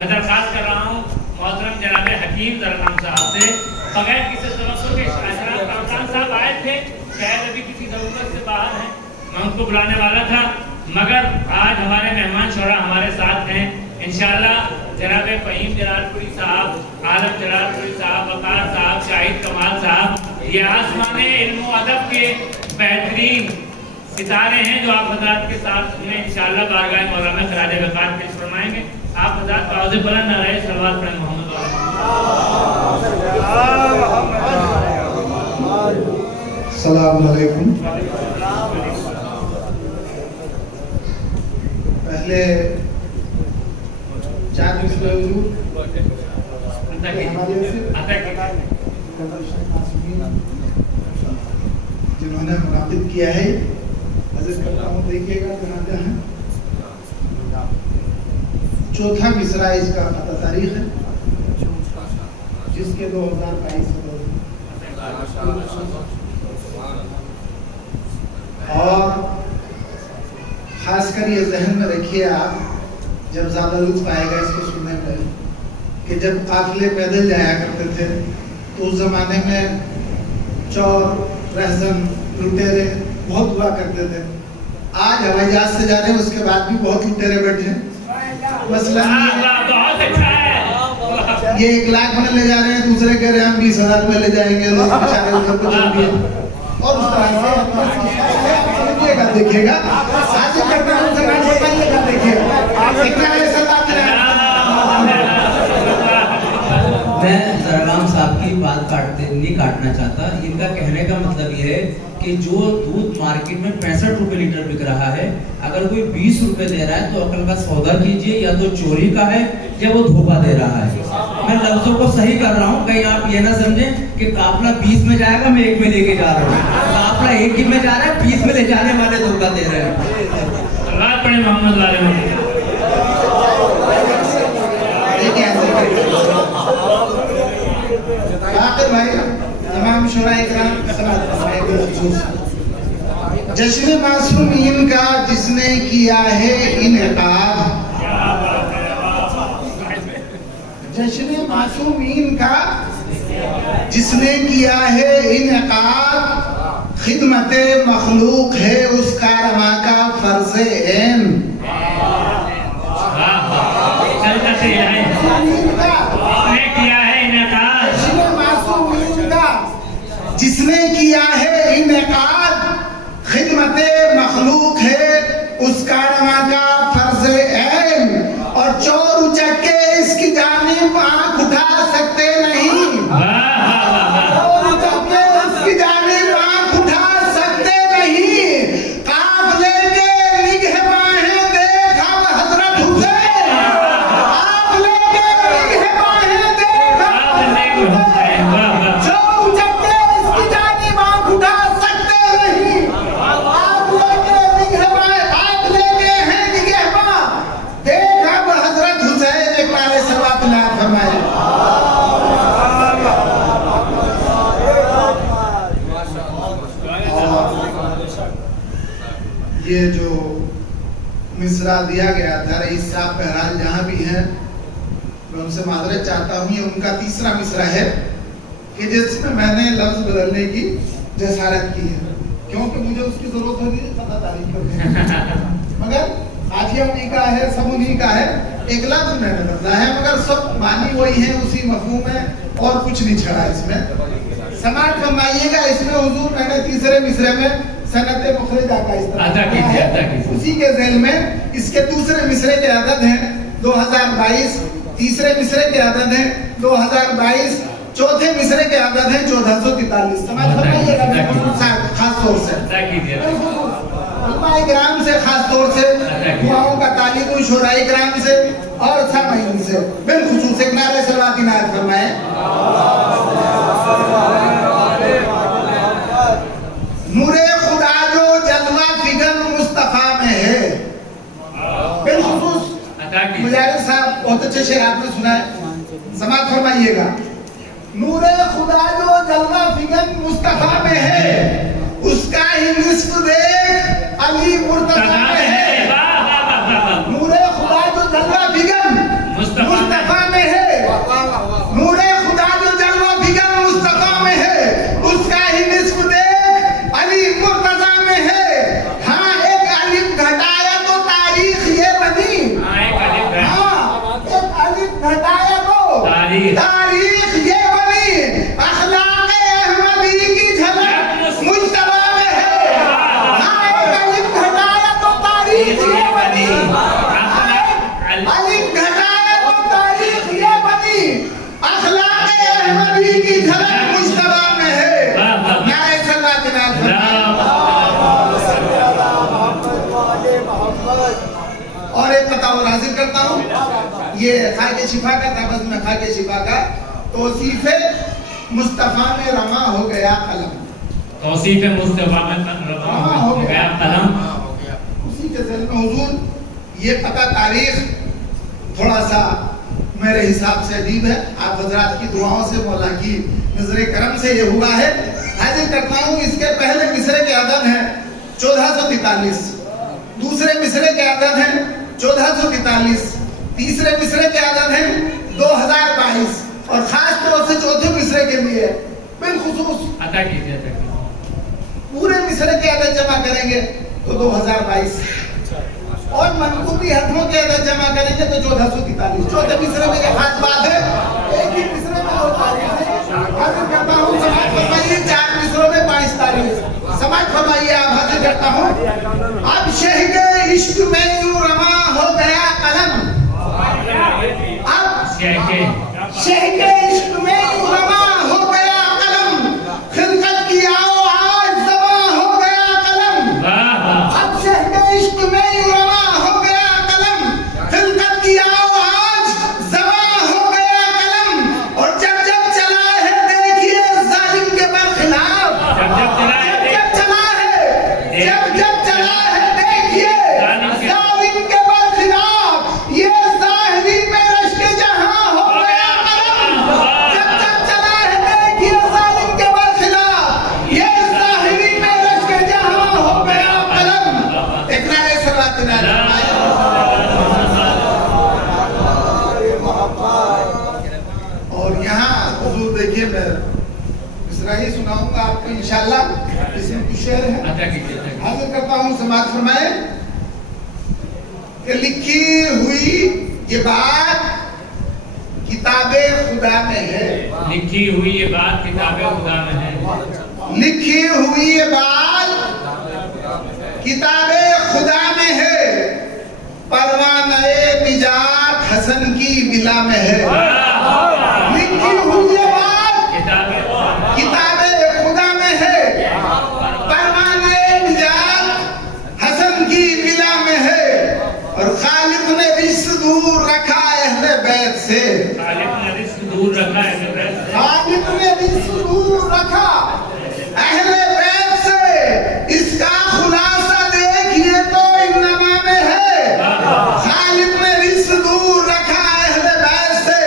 मैं दरख्वास्त कर रहा हूँ मोहतरम जनाब हकीम दरखान साहब से, बगैर किसी तवज्जो के अशरफ रमजान साहब आए थे, शायद अभी किसी ज़रूरत से बाहर हैं, मैं उनको बुलाने वाला था, मगर आज हमारे मेहमान शोरा हमारे साथ हैं। इंशाअल्लाह जनाब फ़हीम जलालपुरी साहब, आलम जलालपुरी साहब, वक़ार साहब, शाहिद कमाल साहब, ये आसमान इल्म व अदब के बेहतरीन सितारे हैं जो आप हज़रात के साथ में इंशाअल्लाह बारगाह मौला में खराज वक़ार पेश फरमाएंगे। आप हज़रात आवाज़ बुलंद ना रहे, सलवात पढ़ें मोहम्मद अस्सलाम वालेकुम। पहले चार जिन्होंने मुनाफिद किया है, अर्ज़ करता हूँ देखिएगा जनाजा है। चौथा मिसरा इसका पता तारीख है जिसके 2022 और खासकर ये जहन में रखिए आप, जब ज़्यादा लुत्फ़ आएगा इसको सुनने में, कि जब काफिले पैदल जाया करते थे तो उस ज़माने में चोर, रहज़न, लुटेरे बहुत हुआ करते थे। आज हवाई जहाज से जा रहे हैं, उसके बाद भी बहुत लुटेरे बैठे हैं। मसला ये 1 लाख में ले जा रहे हैं, दूसरे कह रहे हैं हम 20,000 में ले जाएंगे, लोग बेचारे उधर को चल दिए। और उस तरह से समझिएगा, देखिएगा आज करना है, देखिएगा मैं जरागाम साहब की बात नहीं काटना चाहता। इनका कहने का मतलब ये है कि जो दूध मार्केट में 65 रुपए लीटर बिक रहा है, अगर कोई 20 रुपए दे रहा है तो अकल का सौदा कीजिए, या तो चोरी का है या वो धोखा दे रहा है। मैं लफ्जों को सही कर रहा हूँ, कहीं आप ये ना समझें कि काफला 20 में जाएगा मैं 1 में लेके जा रहा हूँ। काफला 1 ही में जा रहा है, 20 में ले जाने वाले धोखा दे रहे हैं। जश्न मासूमीन का जिसने किया है इनकाद, जश्न मासूमीन का जिसने किया है इनकाद, खिदमते मखलूक है उसका रमा का फर्ज ऐन। जिसने किया है इनकाद, खिदमते मखलूक है उसका रमा का फर्ज ऐन। और चोर उचक के इसकी जानिब आंख उठा सकते नहीं, चोर उचक के इसकी जानिब आंख उठा सकते नहीं। काफिले के निगहबान हैं देखा हजरत हुसैन, काफिले के निगहबान हैं देखा हजरत हुसैन। चोर उचक के इसकी जानिब आंख उठा सकते नहीं, काफिले के निगहबान, काफिले के हैं निगहबान देखा हजरत हुसैन। एक नारे सल्लल्लाहु अलैहि फरमाए। ये जो मिसरा दिया गया था रईस साहब बहरहाल जहाँ भी हैं, मैं उनसे माजरत चाहता हूँ। ये उनका तीसरा मिसरा है कि जिसमें मैंने लफ्ज बदलने की जसारत की है, क्योंकि मुझे उसकी जरूरत होगी पता तारीफ करने मगर काफिया उन्हीं का है, सब उन्हीं का है। एक लफ्ज मैंने बदला है मगर सब मानी वही है, उसी मफहूम है और कुछ नहीं छड़ा इसमें। समाज फरमाइएगा, इसमें हुजूर मैंने तीसरे मिसरे में सनते मुखरिजा का इस्तेमाल, उसी के ज़ेल में इसके दूसरे मिसरे के अदद हैं 2022, तीसरे मिसरे के अदद हैं 2022, चौथे मिसरे के अदद हैं 1443। समझ फरमाइएगा खास तौर से ग्राम से, खास तौर से दुआओं का तालीम शुराई ग्राम से और सामाइन से बिलखुसूस एक नारे सलवात इनायत फरमाए। नूरे खुदा जो जलवा फिगन मुस्तफा में है, बिलखुसूस मुजाहिद साहब बहुत अच्छे शेर आपने सुना है, समाज फरमाइएगा। नूरे खुदा जो जलवा फिगन मुस्तफा में है, उसका ही निस्फ देख अली मुर्तजा में है। नूरे खुदा जो जलवा फिगन मुस्तफा घटाया तो तारीख ये बनी, अखलाक़े अहमदी की झलक मुज्तबा में है। हाँ, एक अलिफ घटाया तो तारीख ये बनी, अलिफ घटाया तो तारीख ये बनी, अखलाक़े अहमदी की झलक मुज्तबा में है। नारे सल्लल्लाहु अलैहि वसल्लम। और एक पता और हासिल करता हूँ, ये खाके शिफा का था, बस में खाके शिफा का तौसीफ़े मुस्तफ़ा में रमा हो गया कलम। तौसीफ़े मुस्तफ़ा में रमा हो गया कलम। उसी के ज़िल में हुजूर ये पता तारीख थोड़ा सा मेरे हिसाब से अजीब है। आप हजरात की दुआओं से, मौला की नजर करम से ये हुआ है। हाजिर करता हूँ, इसके पहले मिसरे के अदद हैं 1443, दूसरे मिसरे के अदद हैं 1443, तीसरे मिसरे के अदद हैं 2022 और खास तौर से चौथे मिसरे के लिए बिलखुसूस अता कीजिए। पूरे मिसरे के अदद जमा करेंगे तो 2022 और मनकूबी हरफों के अदद जमा करेंगे तो 1443। चौथे मिसरे में ये खास बात है, एक ही मिसरे में दो तारीख है। हाजिर करता हूँ, समाज फरमाइए, 4 मिसरों में 22 तारीख। समाज फरमाइए, आप हाजिर करता हूँ। अब शहगे इश्क में यूं रमा हो गया कलम, अब शहगे इश्क में यूं रमा हो गया कलम, खिलकत की आओ आज ज़बां हो गया कलम। अब शहगे इश्क में यूं रमा हो गया कलम, खिलकत की आओ आज ज़बां हो गया कलम। और जब जब चला है देखिए जालिम के बरखिलाफ, जब जब चला है देखिए जालिम के बरखिलाफ, ये ज़ाहिरी में रश्क जहां हो गया कलम। जब जब चला है देखिए जालिम के बरखिलाफ, ये ज़ाहिरी में रश्क जहां हो गया कलम। एक नारे सल्लल्लाहु अलैहि वसल्लम। और यहाँ हुजूर देखिए, मैं मिसरा ही सुनाऊंगा आपको इंशाअल्लाह, इसमें कुछ शेर है। हाजिर करता हूँ, समाज फरमाए कि लिखी हुई ये बात किताबे खुदा में है, लिखी हुई ये बात किताबे खुदा में है, लिखी हुई ये बात किताबे खुदा में है, परवाने निजात हसन की बिला में है। लिखी हुई ये बात किताबे खुदा में है, परवाने निजात हसन की बिला में है। और खालिक ने रिश्त दूर रखा अहले बैत से, खालिक ने रिश्त दूर रखा अहले बैत से, खालिक ने रिश्त दूर रखा अहले बैत से। इसका खुलासा देखिए तो इन्नमा में है, खालिक ने रिश्त दूर रखा अहले बैत से।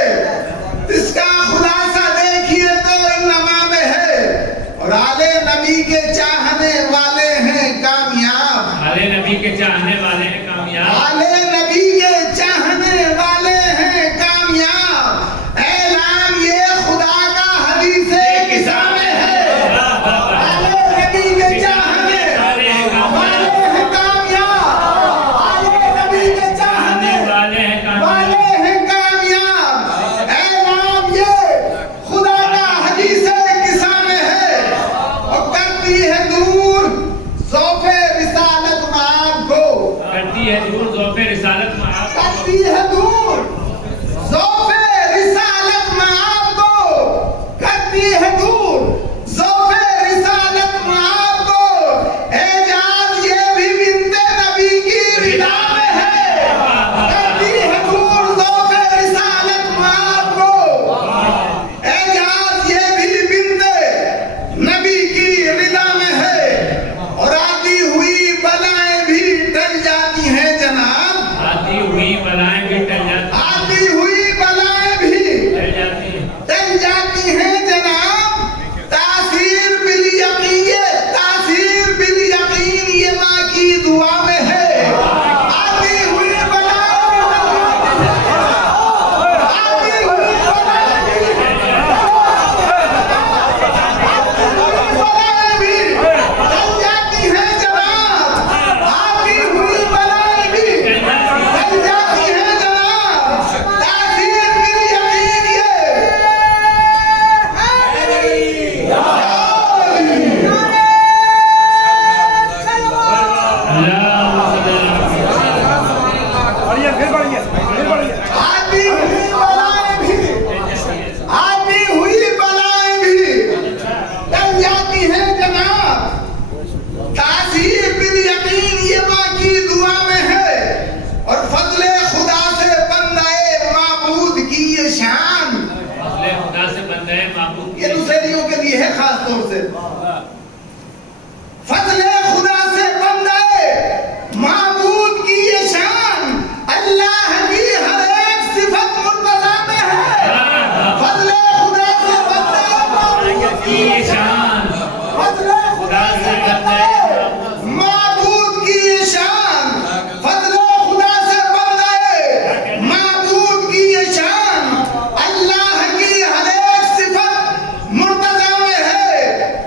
इसका खुलासा देखिए तो इन्नमा में है। और आले नबी के चाहने वाले हैं कामयाब, आले नबी के चाहने वाले हैं कामयाब, आले नबी के चाहने वाले हैं कामयाब। ऐलान ये खुदा का हदीसे किसा में है, आले की है खास तौर से। फजले खुदा से बंदे माबूद की ये शान, अल्लाह की हर एक सिफत मुर्तज़ा में है। फजले खुदा से बंदे माबूद की ये शान, फजले खुदा से बंदे माबूद की ये शान, फजले खुदा से बंदे माबूद की ये शान, अल्लाह की हर एक सिफत मुर्तज़ा में है।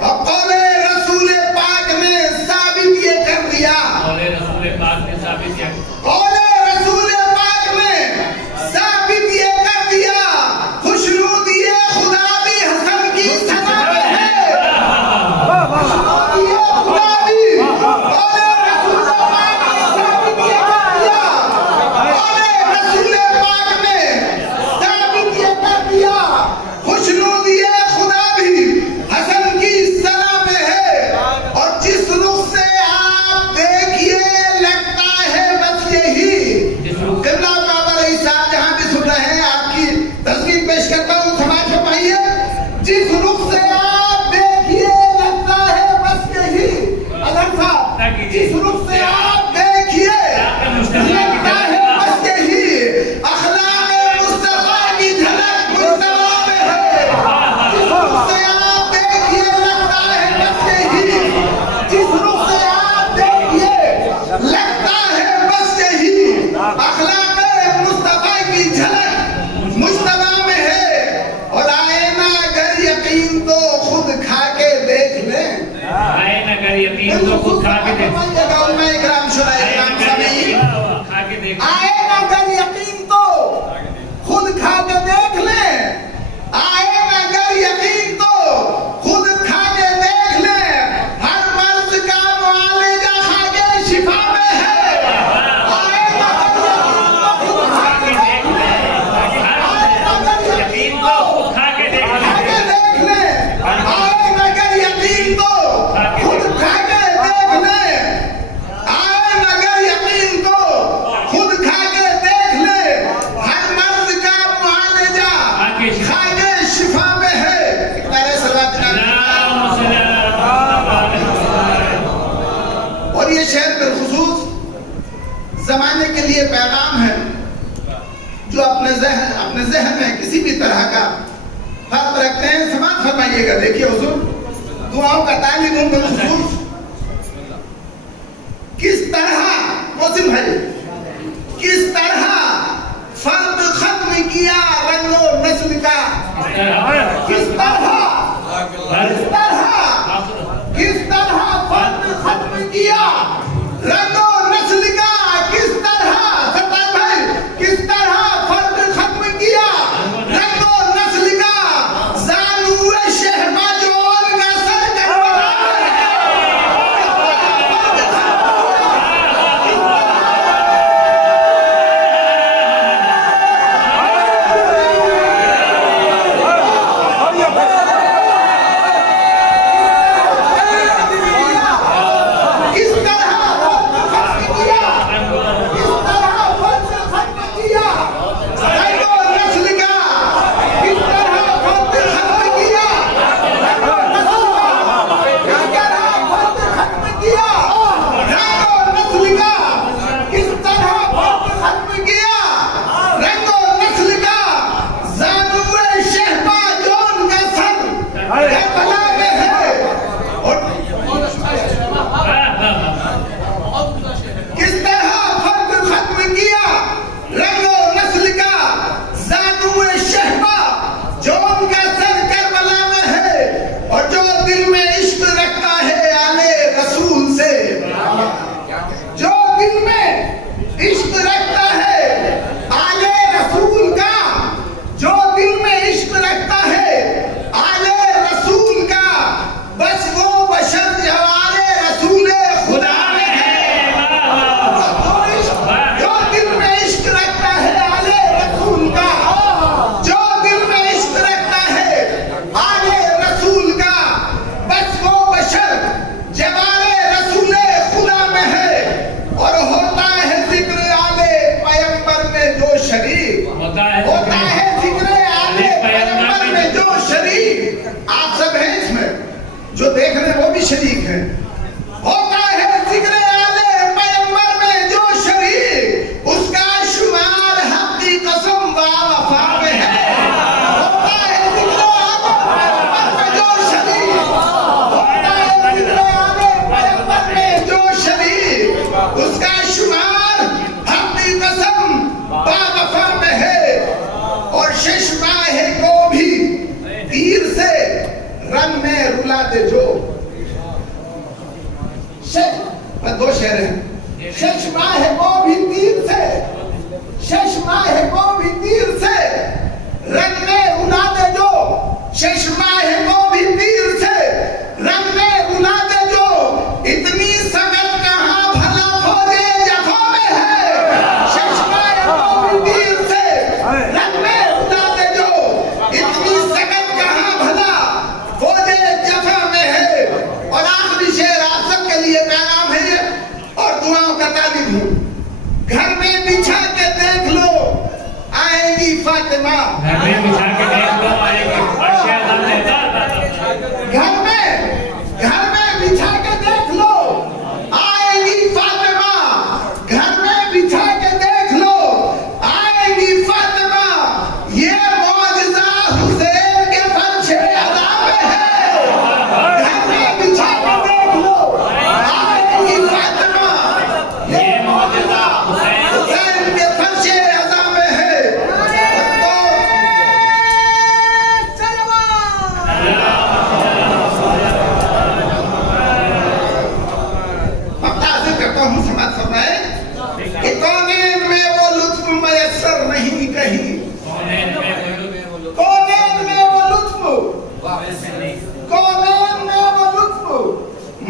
और कौले रसूल पाक ने साबित ये कर दिया, कौले रसूल पाक ने साबित किया, कौले रसूल पाक ने साबित ये कर दिया, खुशनूद ये खुदा भी हसन की सना में है। खुशनूद ये खुदा भी, कौले रसूल पाक ने साबित ये कर दिया, कौले रसूल पाक ने साबित ये कर दिया, खुशनूद ये खुदा भी हसन की सना में है। और जिस रुख से आप देखिए लगता है बस यही, किबला बाबा रही साहब जहां भी सुन रहे हैं आपकी तस्वीर पेश करता हूं, समाज फरमाइए। जिस रुख से आप देखिए लगता है बस यही, अदर साहब, जिस रुख से आप देखिए लगता है बस यही, अखलाक़े मुस्तफ़ा की झलक मुस्तफ़ा में है। जिस रुख से आप देखिए लगता है बस यही, जिस रुख से आप देखिए लगता है बस यही, अखलाक़े मुस्तफ़ा की झलक मुस्तफ़ा में है। और आए ना अगर यकीन तो खुद खा के देख लें। आए न कर यकीन तो खुद खा के देख, खा के देख, आए ना अगर यकीन तो खुद खा के देख लें, आए ना अगर यकीन तो खुद खा के देख लें, हर मर्ज का मुआलिजा खा के शिफा में है। आए ना अगर यकीन तो खुद खा के देख लें, आए ना अगर यकीन तो खुद खा के देख खा के देख लें, आए ना अगर यकीन तो खुद खा के देख लें, आए ना अगर यकीन तो खुद खा के देख लें, हर मर्ज का मुआलिजा खा के शिफा में है। इकरार सलात और ये शेर बिलखुसूस ज़माने के लिए पैगाम है, जो अपने जहन में किसी भी तरह का फर्क रखते हैं। समाज फरमाइएगा, देखिए हुजूर, दुआओं का तालिब हूं बिलखुसूस किस तरह मौसम है, किस तरह फर्क खत्म किया रंगो नस्ल का, किस तरह फर्क खत्म किया रंगो नस्ल का, किस तरह सरदार भाई, किस तरह फर्क खत्म किया रंगो नस्ल का, ज़ालुए शहबाजों का सर करवला किस तरह फर्क खत्म किया जो देख रहे हैं वो भी शरीक है। होता है जिक्र आले पैगंबर में जो शरीक, उसका शुमार हक की कसम व वफा में है। होता है जिक्र आले पैगंबर में जो शरीक, होता है जिक्र आले पैगंबर में जो शरीक, उसका शुमार हक की कसम व वफा में है। और शेषमाह को भी तीर से रंग में रुला दे जो। दो शेर हैं। शेषमाह को भी तीर से, शेषमाह को भी तीर से रंग में रुला दे जो। शेषमाह को भी तीर से रंग में रुला दे जो। इतनी सगत कहां भला फौजे जखों में है। शेषमाह को भी तीर से रंग में रुला दे जो। इतनी सगत कहां भला फौजे जफा में है। और आखिरी शेर आप सबके लिए पैगाम है और दुआओं का तालिब हूं। घर में बिछा के देख लो आएगी फातिमा। घर में बिछा के देख लो आएगी अर्शे अज़म घर में बिछा के देख लो आएगी फातिमा। घर में बिछा के देख लो आएगी फातिमा। ये मौजज़ा हुसैन के फर्शे अज़ा में है। घर में बिछा के देख लो आएगी फातिमा। ये मौजज़ा हुसैन के फर्शे अज़ा में है। कि कौनैन में वो लुत्फ मयस्सर नहीं कहीं। कौनैन में वो लुत्फ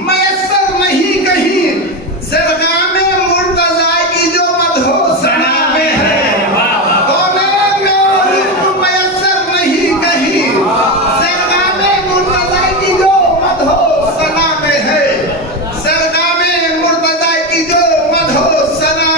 मयस्सर नहीं कहीं। ज़रग़ामे मुर्तज़ा की जो मदहो सना में है। कौनैन में वो लुत्फ मयस्सर नहीं कहीं। ज़रग़ामे मुर्तज़ा की जो मदहो सना में है। ज़रग़ामे मुर्तज़ा की जो मदहो सना